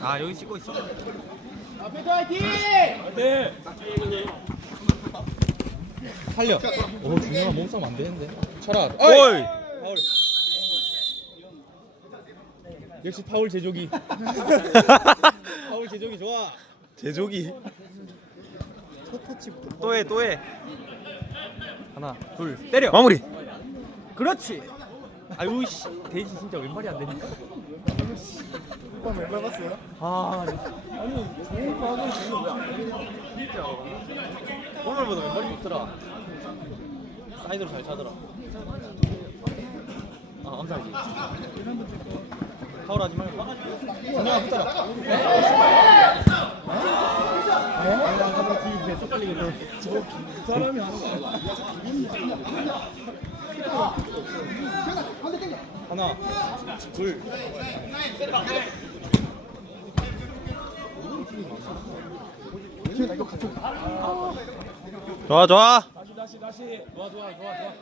아 여기 찍고 있어. 살려. 오 준영아 몸싸움 안 되는데. 철아. 어이. 파울. 역시 파울 제조기. 파울 제조기 좋아. 제조기. 또해 또해. 하나 둘 때려. 마무리. 그렇지. 아유 씨 돼지 진짜 왼발이 안 되니까. 오늘보다 왼발이 좋더라. 사이드로 잘 차더라. 아 암살지. 파울 하지 말고 막아줘. 준영아 붙어라. 사람이 하는 거 알아? 하나, 둘. 좋아 좋아. 다시 다시 다시. 좋아 좋아 좋아 좋아.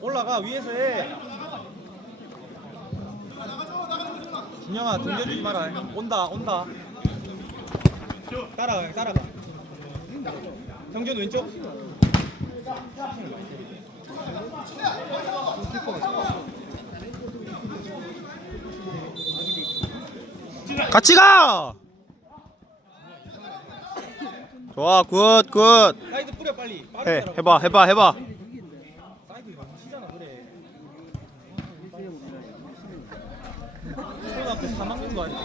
올라가 위에서 해. 준영아 등겨주지 마라. 온다 온다. 따라가 따라가. 형준 왼쪽. 같이 가. 좋아 굿 굿. 사이드 뿌려 빨리. 빠르게 해. 해봐 해봐 해봐. 사이드 너무 치잖아 그래. 초등학교 3학년 거 아니야?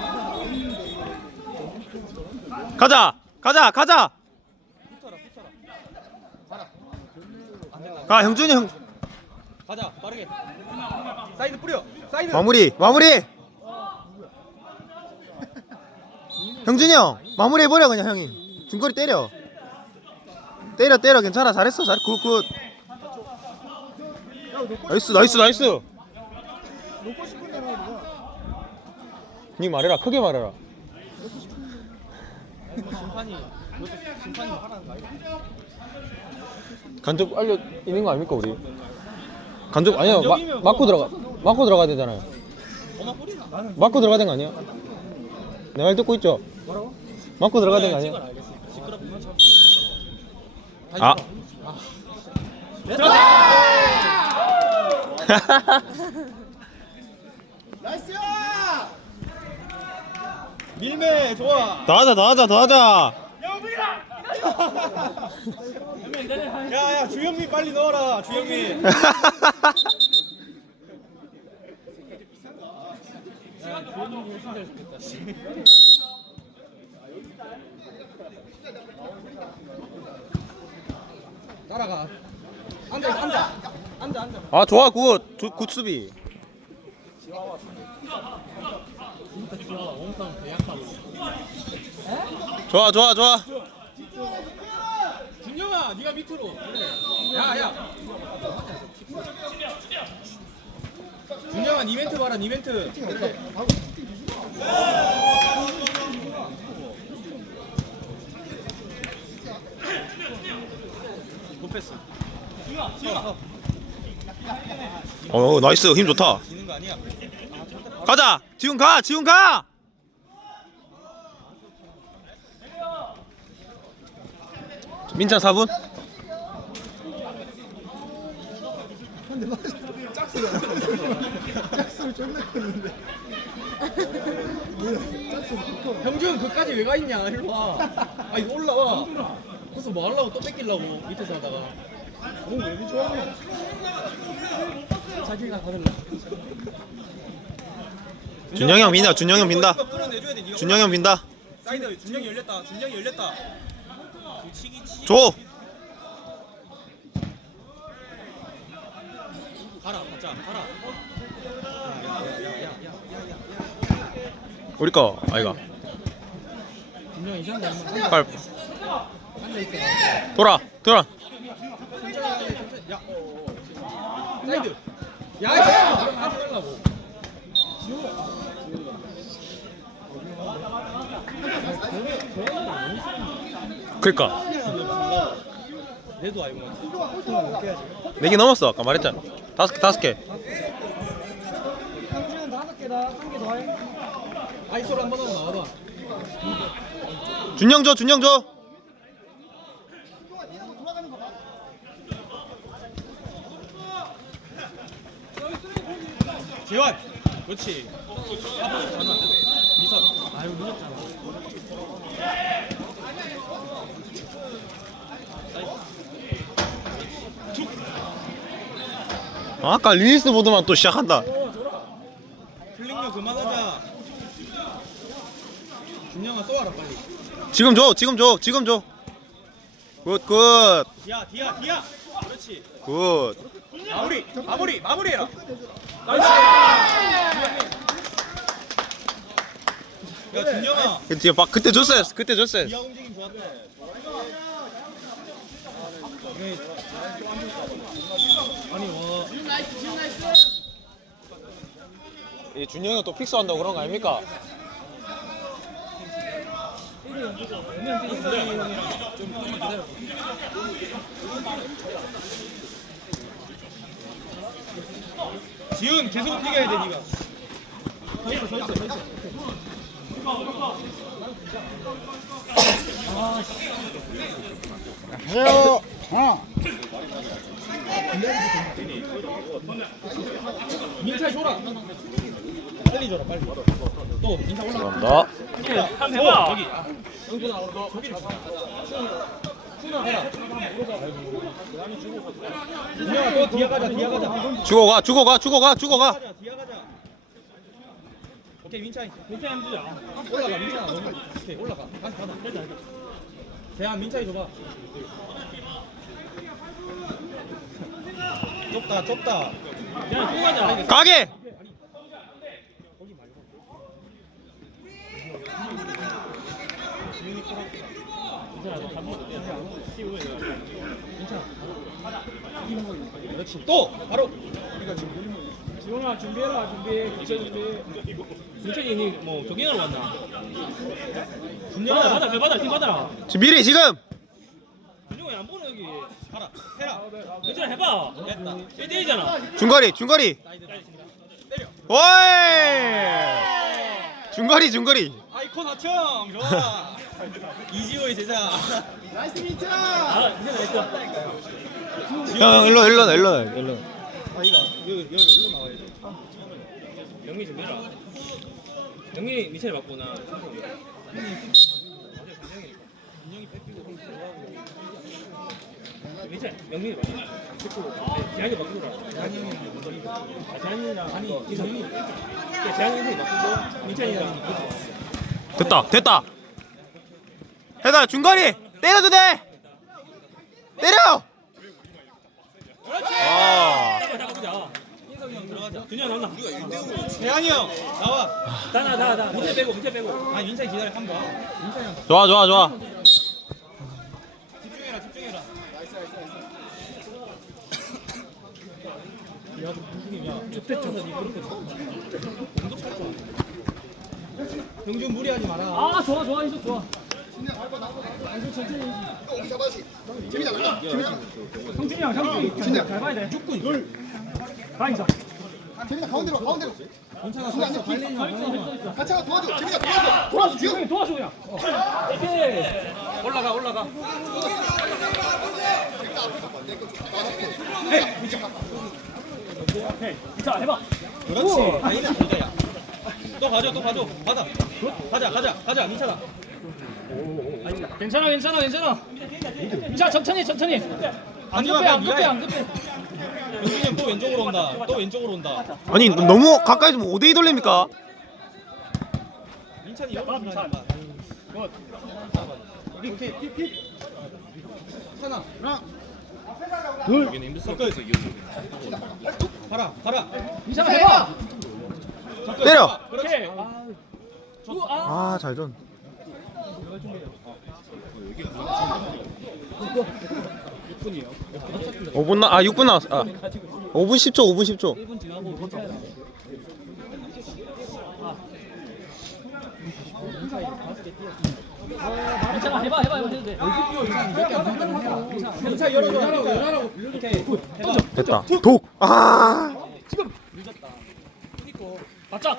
가자 가자 가자. 붙어라 붙어라. 가라. 가 형준이 형 가자 빠르게. 사이드 뿌려. 사이드. 마무리 마무리. 형준이 형 마무리 해버려 그냥 형이 중거리 때려. 때려 때려 괜찮아 잘했어 잘 굿굿. 나이스 나이스 나이스. 놓고 싶은 니 말해라 크게 말해라. 심판이 이것도 심판이 하라는 거 아니야? 간접 알려 있는 거 아닙니까 우리? 간접 아니요 마, 간접이면 맞고 들어가 맞고 들어가야 되잖아요. 엄마 뿌리나? 나는 맞고 들어가야 되는 거 아니야? 내 말 듣고 있죠? 뭐라고? 맞고 들어가야 되는 거 아니야? 참. 아. 나이스야! 밀매 좋아. 더 하자 더 하자 더 하자. 야야 주영민 빨리 넣어라 주영민. 따라가. 앉아 앉아 앉아 앉아. 아 좋아 굿 굿, 굿 수비. 좋아 좋아 좋아. 준영아 네가 밑으로. 야야. 준영아 니 멘트 봐라 니 멘트. 그래. 어 나이스 힘 좋다. 가자 지훈 가 지훈 가. 민찬 4분? 짝수를 존나 컸는데 형준 그까지 왜 가 있냐 일로 와. 아 이거 올라와. 그래서 뭐 하려고 또 뺏기려고 밑에서 하다가. 오왜 이렇게 좋아하냐 자기가 받을라. 준영이 형 빈다 준영이 형 끌어내줘야 돼. 네가 준영이 형 빈다. 사이드 준영이 열렸다. 준영이 열렸다. 줘. 가라. 가자. 가라. 우리 거 아이가. 준영이 이상 되면 빨 앉아 있어. 돌아 돌아. 야. 어, 어. 사이드. 야, 야. 하지 말라고. 그니까 내도 알고. 네개 넘었어 아까 말했잖아. 다섯 개 다섯 개. 준영 줘 준영 줘 지원 그렇지. 미선 아유 늦었잖아 아까 리니스 보드만 또 시작한다. 플링력 그만하자. 준영아 쏘아라 빨리. 지금 줘 지금 줘 지금 줘 굿굿굿 디야 디야 디야 그렇지. 마무리 마무리 마무리해라. 나이스. 야 준영아. 그때 막 그때 줬어요. 그때 줬어요. 디야 움직임 좋았다 아니 와이 준영이 또 픽스 한다고 그런 거 아닙니까? 지훈 계속 움직여야 돼 니가 가세요. 하 나. 민차 줘라 빨리 줘라 빨리 또 민차 올라가 감사합니다 한번 해봐 여기 영준아. 너 저기를 슈나 해라 준영아 또 뒤에 가자 뒤에 가자 주고 가 주고 가 주고 가 주고 가. 가자 뒤에 가자 오케이 민차이 민차이 한번 주자. 올라가 너무 오케이 올라가. 다시 가자. 대한 민차이 줘봐 좁다 좁다. 가게! 그렇지 또! 바로! 지원아 준비해라 준비. 기체 준비 승천이 뭐 조깅하러 왔나? 받아 준영아. 받아 배 받아 팀 받아라. 지금 미리 지금 준영이 안 보는 여기 가라 해라 괜찮아 해봐. 됐다 1대1잖아. 중거리 중거리. 오이! 중거리 중거리. 아이콘 하청 좋아. 이지호의 제자. 나이스 민트. 아 이제 나이스 형 일로 일로 일로 일로 아 이거 여기 여기 일로 나와야 돼. 영미 준비해라. 영미 미첼 맞구나 미첼 영미 맞아 재한이 바꾸라 아, 재한이랑 아니 이성이. 재한이 선생님 바꾸고 민찬이랑 됐다. 됐다. 해다 중거리 때려도 돼! 때려! 아. 잡아보자. 준영 나온다 대한이 형 나와. 다다다다. 민찬 빼고 민찬 빼고. 아니 민찬이 기다려 한번 민찬이 형. 좋아 좋아 좋아 병준 무리하지 마라 아 좋아 좋아 이속 좋아 성준이 형 형이 진짜 잘 봐야 돼 6분 둘 가인사 재민아 가운데로 가운데로. 괜찮아 순간 달리지 마 같이 가 도와줘. 재민아 도와줘. 도와줘 지금. 형이 도와줘 그냥 오케이 올라가 올라가 오케이 자 해봐. 그렇지. 아니면 이거야 또 가져 또 가져. 받아. 가자 가자 가자. 민찬아. 괜찮아 괜찮아 괜찮아. 자 천천히 천천히. 안 급해 안 급해 안 급해. 병준이 형또 왼쪽으로 온다. 또 왼쪽으로 온다. 아니 너무 가까이 좀 5대2 돌립니까? 민찬이 옆으로 가지 마 오케이 픽픽 하나 하나. 섞어서 봐라 봐라 괜찮아 해봐 때려 오케이 아, 아 잘전 5분 나, 아 6분 나왔어 아 5분 10초 5분 10초 괜찮아 해봐 해봐 해봐 해도 돼열 어줘. 열어라고 열어라고 오케이 해봐. 됐다. 독! 아. 바짝.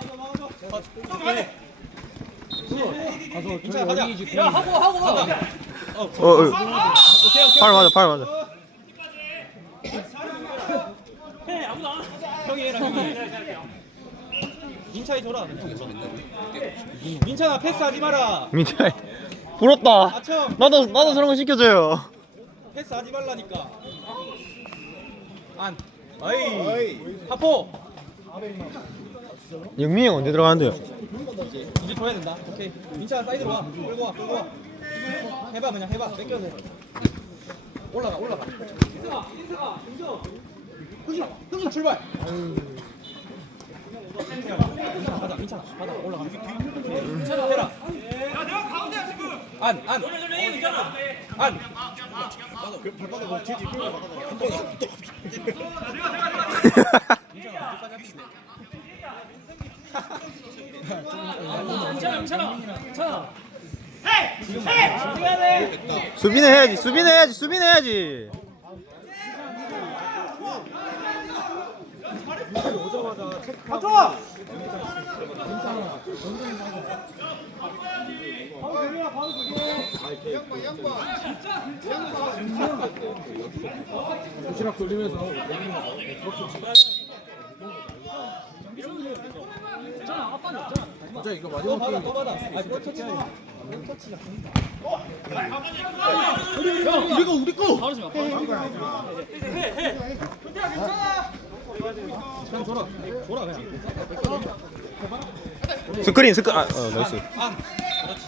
민찬아 가자. 야 하고 하고 가. 어, 어. 팔 맞아 팔 맞아. 해 아무도 안. 형이 해라 형이 민찬이 줘라. 민찬아 패스하지 마라. 민찬이. 부럽다. 나도 나도 저런 거 시켜줘요 패스하지 말라니까. 안. 어이. 하포. 영민이 형 언제 들어가는데요? 이제 줘야 된다. 오케이. 민찬아 사이드로 와. 끌고 와 끌고 와. 해봐 그냥 해봐. 뺏겨도 돼. 올라가 올라가. 흥신아 흥신아 출발 가자 민찬아 가자 올라가 민찬아 해라 안, 안, 돌려 돌려 있잖아. 안. 괜찮아 괜찮아 괜찮아. 수비는 해야지 수비는 해야지 수비는 해야지 오자마자 체크하고 괜찮아 아빠는 없잖아. 또 받아 또 받아 아또 터치야 우리 거 우리 거. 바로 좀 아빠. 그냥 줘라 줘라 그냥 스크린 스크린 아, 어 나이스. 안 그렇지.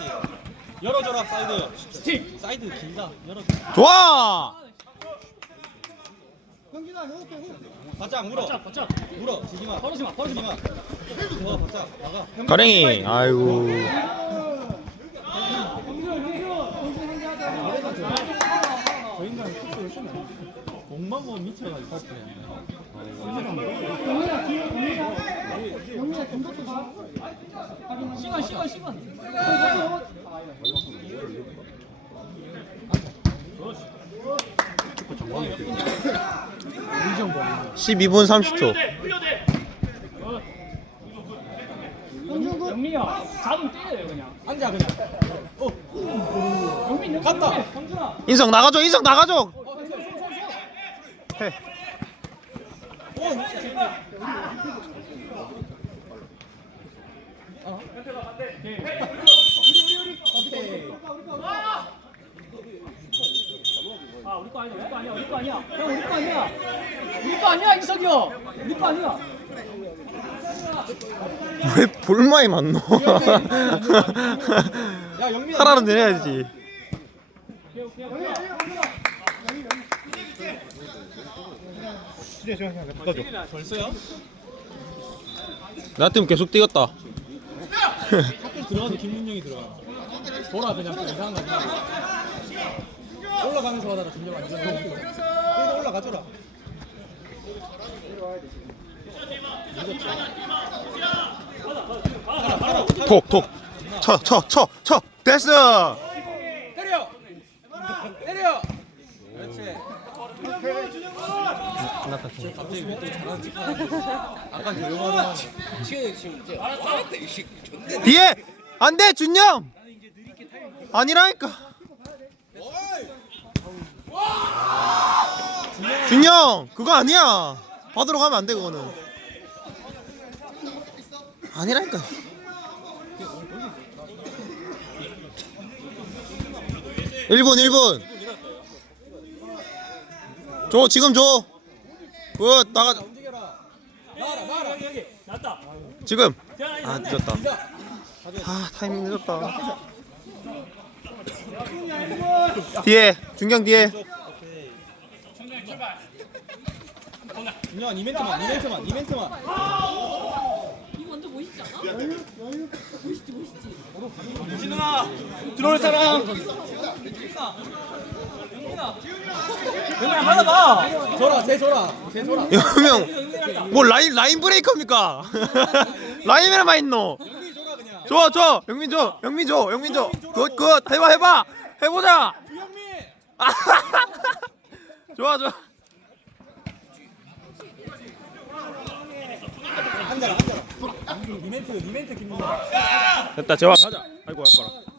열어줘라 사이드. 스틱. 사이드 길다. 열어줘. 좋아! 바짝 물어. 바짝 바짝. 물어. 지지마. 좀 지지마. 어 바짝 나가. 가랭이. 아이고. 저 인간 숙소 열심히 공만 보면 미쳐가지고 시간 시간 시간. 12분 30초 영민이야 잡으면 때려요 그냥. 앉아 그냥 영민 영민. 갔다. 인성 나가줘 인성 나가줘 해아 우리 거 아니야 우리 거 아니야 우리 거 아니야 형 우리 거 아니야 우리 거 아니야 이석이 형 우리 거 아니야 왜 볼마이 맞노 하라는 내려야지 오케이 오케이 오케이 벌써요? 나 때문에 계속 뛰었다. 학교 들어가도 김민영이 들어가. 돌아 그냥 좀 이상한 거 아니야 올라가면서 하다가 안 돼. 이거 올라가줘라. 톡 톡 쳐 쳐 쳐 쳐. 됐어 때려 때려 그렇지 아까 뒤에! 안돼 준영! 아니라니까. 준영 그거 아니야. 받으러 가면 안돼 그거는. 아니라니까. 일분일분 줘 지금 줘 굿 나가. 움직여라 나와라 나와라 여기 여기 났다 지금. 아. 늦었다. 아 타이밍 늦었다. 뒤에 준경 뒤에. 오케이 준영아 이벤트만 이벤트만 이벤트만. 이거 완전 멋있지 않아? 멋있지 멋있지 들어올 사람 영민아 받아봐. 줘라 쟤 줘라 쟤 줘라. 여명 뭐 라인 라인 브레이커입니까? 라인에만 있노? 영민 줘라 그냥 좋아 좋아. 영민 줘 영민 줘 영민 줘 굿 굿. 해봐 해봐. 해보자. 유영민 좋아 좋아. 앉아라 앉아라. 리멘트 리멘트 김민영 됐다 재환 가자. 아이고 아빠라